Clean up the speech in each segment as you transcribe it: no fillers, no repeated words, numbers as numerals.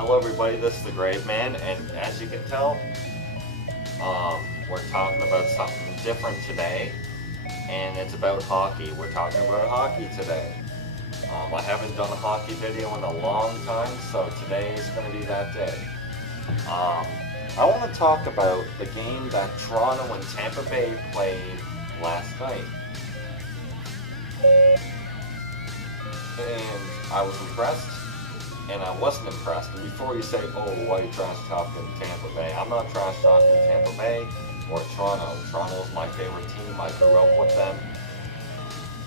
Hello everybody, this is the Grave Man, and as you can tell, we're talking about something different today, and it's about hockey. We're talking about hockey today. I haven't done a hockey video in a long time, so today is going to be that day. I want to talk about the game that Toronto and Tampa Bay played last night. And I was impressed, and I wasn't impressed. And before you say, oh, why are you trash talking Tampa Bay? I'm not trash talking Tampa Bay or Toronto. Toronto's my favorite team. I grew up with them.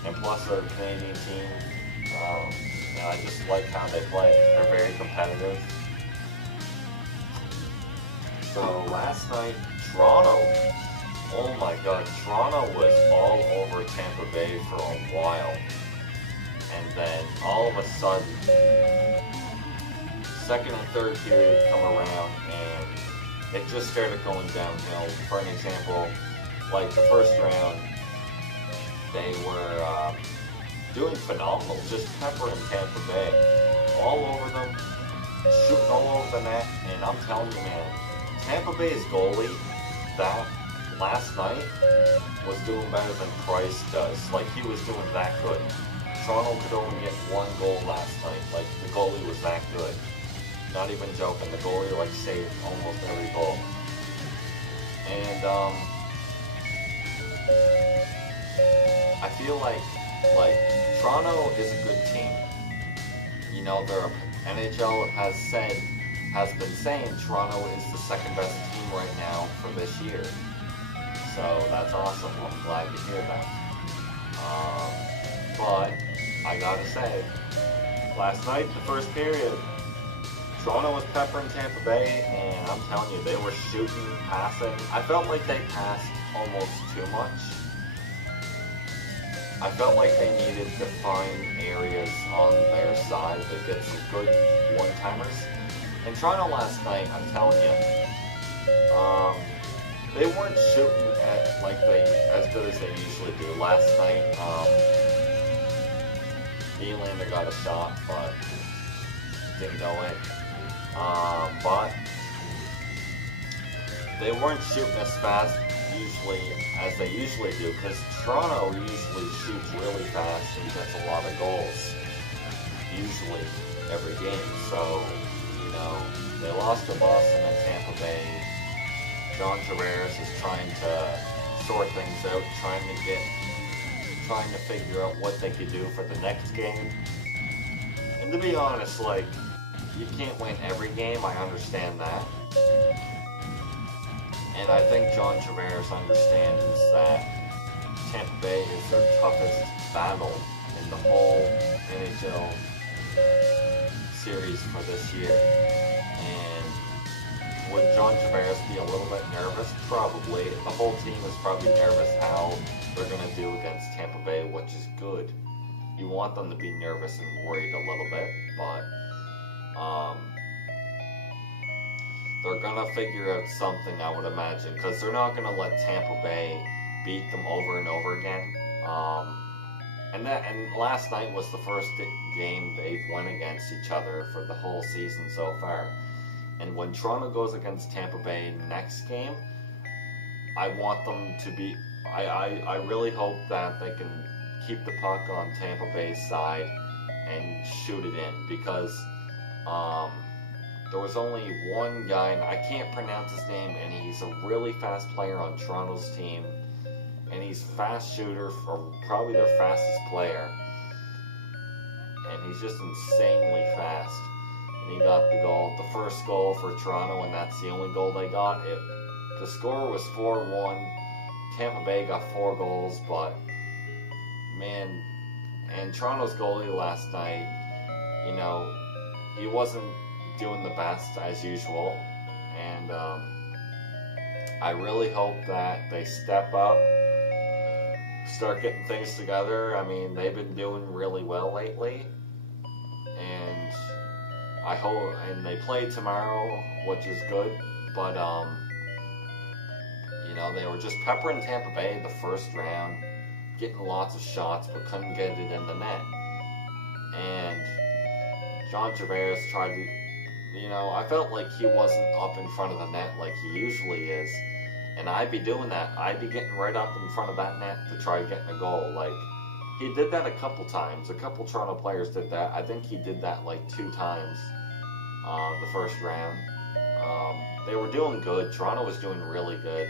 And plus they're a Canadian team. And I just like how they play. They're very competitive. So last night, Toronto, oh my god, Toronto was all over Tampa Bay for a while. And then all of a sudden, second and third period come around and it just started going downhill. For an example, like the first round, they were doing phenomenal, just peppering Tampa Bay all over them, shooting all over the net, and I'm telling you, man, Tampa Bay's goalie that last night was doing better than Price does. Like, he was doing that good. Toronto could only get one goal last night. Like, the goalie was that good. Not even joking. The goalie, like, saved almost every goal. And, I feel like Toronto is a good team. You know, their NHL has been saying Toronto is the second best team right now for this year. So that's awesome. I'm glad to hear that. But I gotta say, last night, the first period, Toronto was peppering Tampa Bay, and I'm telling you, they were shooting, passing. I felt like they passed almost too much. I felt like they needed to find areas on their side to get some good one-timers. And Toronto last night, I'm telling you, they weren't shooting at as good as they usually do. Last night, Nylander got a shot, but didn't go in. But they weren't shooting as fast as they usually do, because Toronto usually shoots really fast and gets a lot of goals, usually every game. So, you know, they lost to Boston and Tampa Bay. John Tavares is trying to sort things out, trying to figure out what they could do for the next game. And to be honest, like, you can't win every game, I understand that. And I think John Tavares understands that Tampa Bay is their toughest battle in the whole NHL series for this year. And would John Tavares be a little bit nervous? Probably. The whole team is probably nervous how they're going to do against Tampa Bay, which is good. You want them to be nervous and worried a little bit, but they're going to figure out something, I would imagine, because they're not going to let Tampa Bay beat them over and over again. And last night was the first game they've won against each other for the whole season so far. And when Toronto goes against Tampa Bay next game, I want them to be... I really hope that they can keep the puck on Tampa Bay's side and shoot it in, because there was only one guy, and I can't pronounce his name, and he's a really fast player on Toronto's team, and he's a fast shooter, for probably their fastest player, and he's just insanely fast. And he got the goal, the first goal for Toronto, and that's the only goal they got. The score was 4-1. Tampa Bay got 4 goals, but man, and Toronto's goalie last night, you know, he wasn't doing the best as usual, and I really hope that they step up, start getting things together. I mean, they've been doing really well lately, and I hope, and they play tomorrow, which is good, but you know, they were just peppering Tampa Bay the first round, getting lots of shots, but couldn't get it in the net. And John Tavares tried to you know, I felt like he wasn't up in front of the net like he usually is. And I'd be doing that. I'd be getting right up in front of that net to try getting a goal. Like, he did that a couple times. A couple Toronto players did that. I think he did that like 2 times the first round. They were doing good. Toronto was doing really good.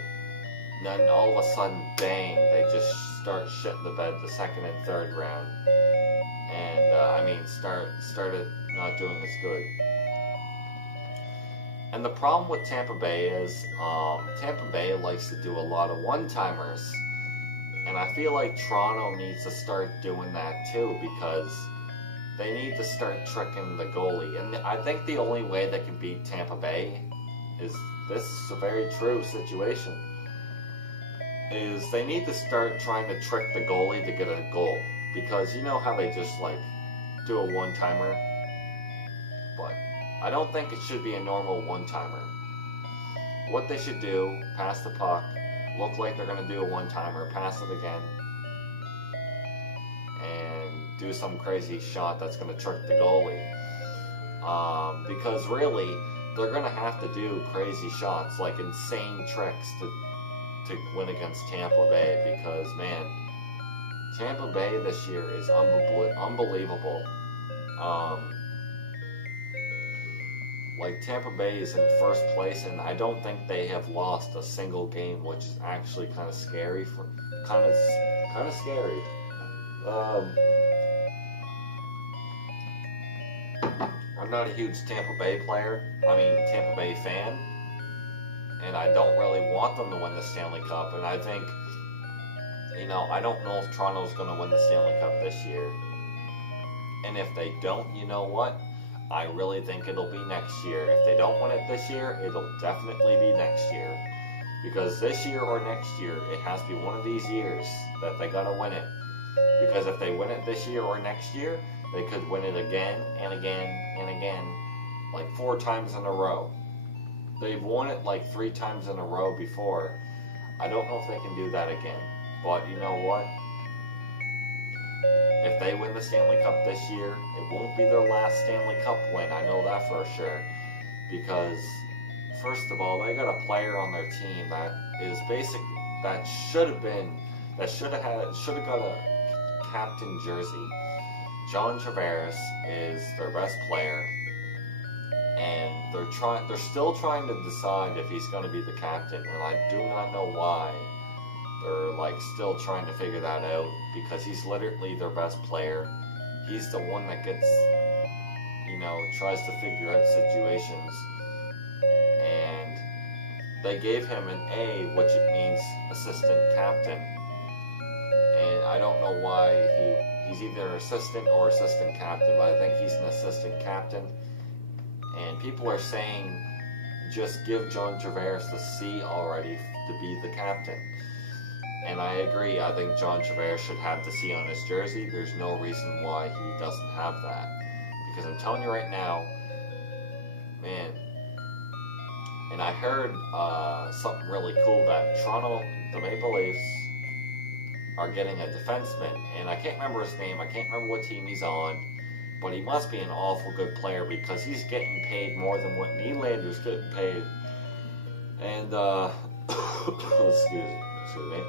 And then all of a sudden, bang, they just start shitting the bed the second and third round. And, started not doing as good. And the problem with Tampa Bay is Tampa Bay likes to do a lot of one-timers. And I feel like Toronto needs to start doing that too, because they need to start tricking the goalie. And I think the only way they can beat Tampa Bay is, this is a very true situation, is they need to start trying to trick the goalie to get a goal. Because you know how they just like do a one-timer? But I don't think it should be a normal one-timer. What they should do, pass the puck, look like they're going to do a one-timer, pass it again, and do some crazy shot that's going to trick the goalie. Because really, they're going to have to do crazy shots, like insane tricks to win against Tampa Bay. Because, man, Tampa Bay this year is unbelievable. Like, Tampa Bay is in first place, and I don't think they have lost a single game, which is actually kind of scary. Kind of scary. I'm not a huge Tampa Bay Tampa Bay fan, and I don't really want them to win the Stanley Cup. And I think, you know, I don't know if Toronto's going to win the Stanley Cup this year. And if they don't, you know what? I really think it'll be next year. If they don't win it this year, it'll definitely be next year. Because this year or next year, it has to be one of these years that they gotta win it. Because if they win it this year or next year, they could win it again and again and again, like 4 times in a row. They've won it like 3 times in a row before. I don't know if they can do that again. But you know what? If they win the Stanley Cup this year, it won't be their last Stanley Cup win. I know that for sure. Because, first of all, they got a player on their team that is that should have got a captain jersey. John Tavares is their best player, and they're still trying to decide if he's going to be the captain, and I do not know why. They're like still trying to figure that out, because he's literally their best player. He's the one that gets, you know, tries to figure out situations. And they gave him an A, which it means assistant captain. And I don't know why he's either assistant or assistant captain, but I think he's an assistant captain. And people are saying, just give John Tavares the C already to be the captain. And I agree. I think John Tavares should have the C on his jersey. There's no reason why he doesn't have that. Because I'm telling you right now, man, and I heard something really cool, that Toronto, the Maple Leafs, are getting a defenseman. And I can't remember his name. I can't remember what team he's on. But he must be an awful good player, because he's getting paid more than what Nylander's getting paid. And, excuse me.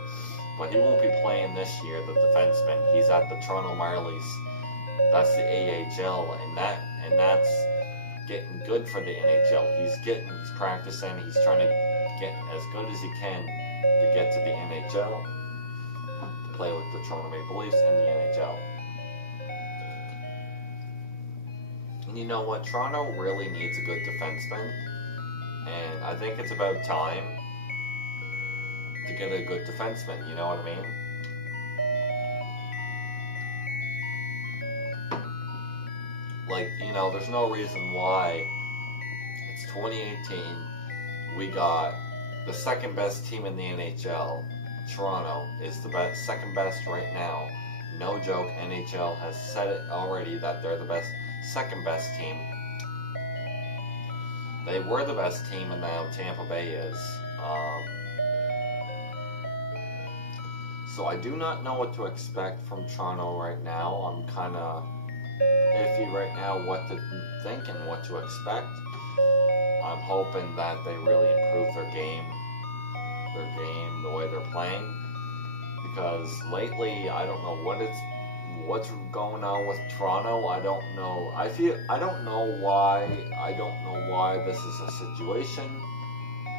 But he won't be playing this year, the defenseman. He's at the Toronto Marlies. That's the AHL, and that's getting good for the NHL. He's practicing, he's trying to get as good as he can to get to the NHL, to play with the Toronto Maple Leafs and the NHL. And you know what? Toronto really needs a good defenseman, and I think it's about time to get a good defenseman, you know what I mean? Like, you know, there's no reason why. It's 2018. We got the second best team in the NHL. Toronto is the second best right now. No joke, NHL has said it already that they're the second best team. They were the best team, and now Tampa Bay is. So I do not know what to expect from Toronto right now. I'm kind of iffy right now what to think and what to expect. I'm hoping that they really improve their game, the way they're playing. Because lately, I don't know what's going on with Toronto. I don't know. I don't know why. I don't know why this is a situation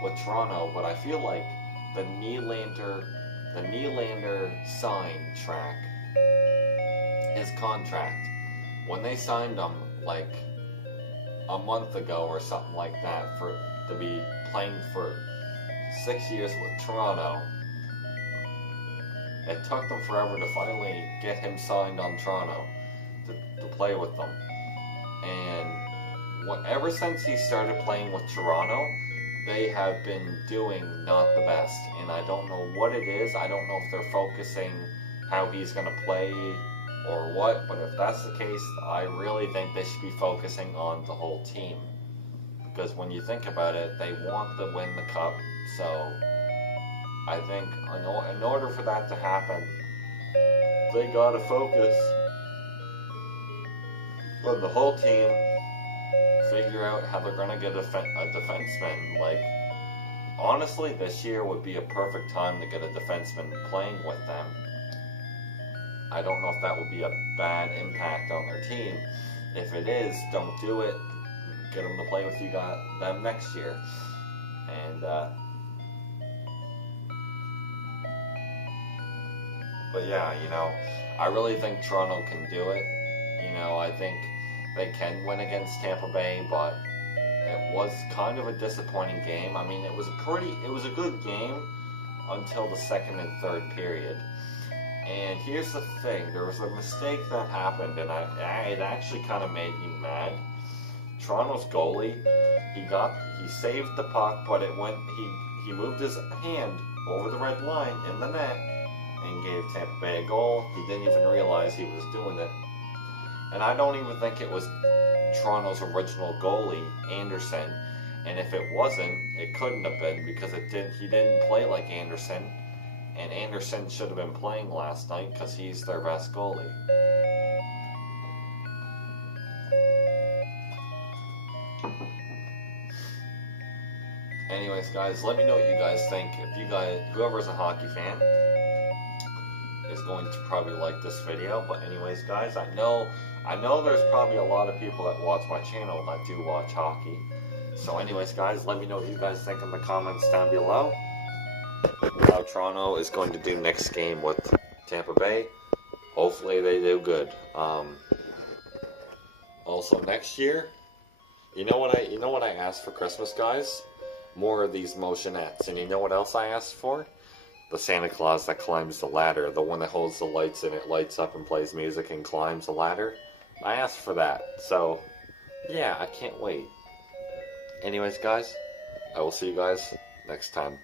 with Toronto, but I feel like the Nylander signed his contract, when they signed him like a month ago or something like that, to be playing for 6 years with Toronto. It took them forever to finally get him signed on Toronto to play with them. And ever since he started playing with Toronto, they have been doing not the best. And I don't know what it is. I don't know if they're focusing how he's going to play or what. But if that's the case, I really think they should be focusing on the whole team. Because when you think about it, they want to win the cup. So I think in order for that to happen, they gotta focus on the whole team, figure out how they're gonna get a defenseman. Like, honestly, this year would be a perfect time to get a defenseman playing with them. I don't know if that would be a bad impact on their team. If it is, don't do it. Get them to play with them next year. And but yeah, I really think Toronto can do it. I think they can win against Tampa Bay, but it was kind of a disappointing game. I mean, it was a good game until the second and third period. And here's the thing, there was a mistake that happened, and it actually kind of made me mad. Toronto's goalie, he saved the puck, but he moved his hand over the red line in the net and gave Tampa Bay a goal. He didn't even realize he was doing it. And I don't even think it was Toronto's original goalie, Anderson. And if it wasn't, it couldn't have been, because he didn't play like Anderson. And Anderson should have been playing last night because he's their best goalie. Anyways, guys, let me know what you guys think. Whoever's a hockey fan is going to probably like this video. But anyways, guys, I know there's probably a lot of people that watch my channel that do watch hockey. So anyways, guys, let me know what you guys think in the comments down below. How Toronto is going to do next game with Tampa Bay. Hopefully they do good. Also next year, you know what I asked for Christmas, guys? More of these motionettes. And you know what else I asked for? The Santa Claus that climbs the ladder, the one that holds the lights and it lights up and plays music and climbs the ladder. I asked for that. So yeah, I can't wait. Anyways, guys, I will see you guys next time.